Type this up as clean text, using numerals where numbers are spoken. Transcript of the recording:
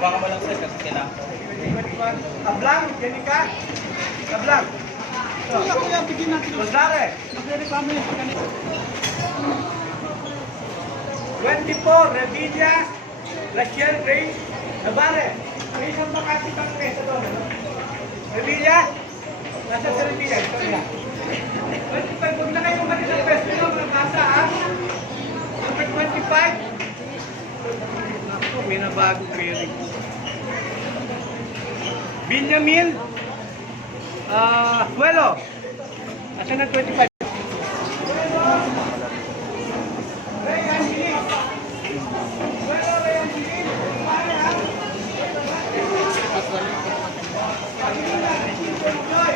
Hawakan mo lang sir kasi kailangan. Ablang, yan ka. Ablang. Kuya, bigyan natin. Rosare. Magre-reklamo yan sa kanila. 24, Revilla, Rachel Grace, Navarre. May isang bakati pang mesa doon. Revilla, nasa sa Revilla. Ito niya. 25, huwag na kayo umalis ang pwesto nyo, mga kasa, ha? Number 25. Ako, may nabago kayo. Benjamin, Suelo. Nasa na 25. Joy.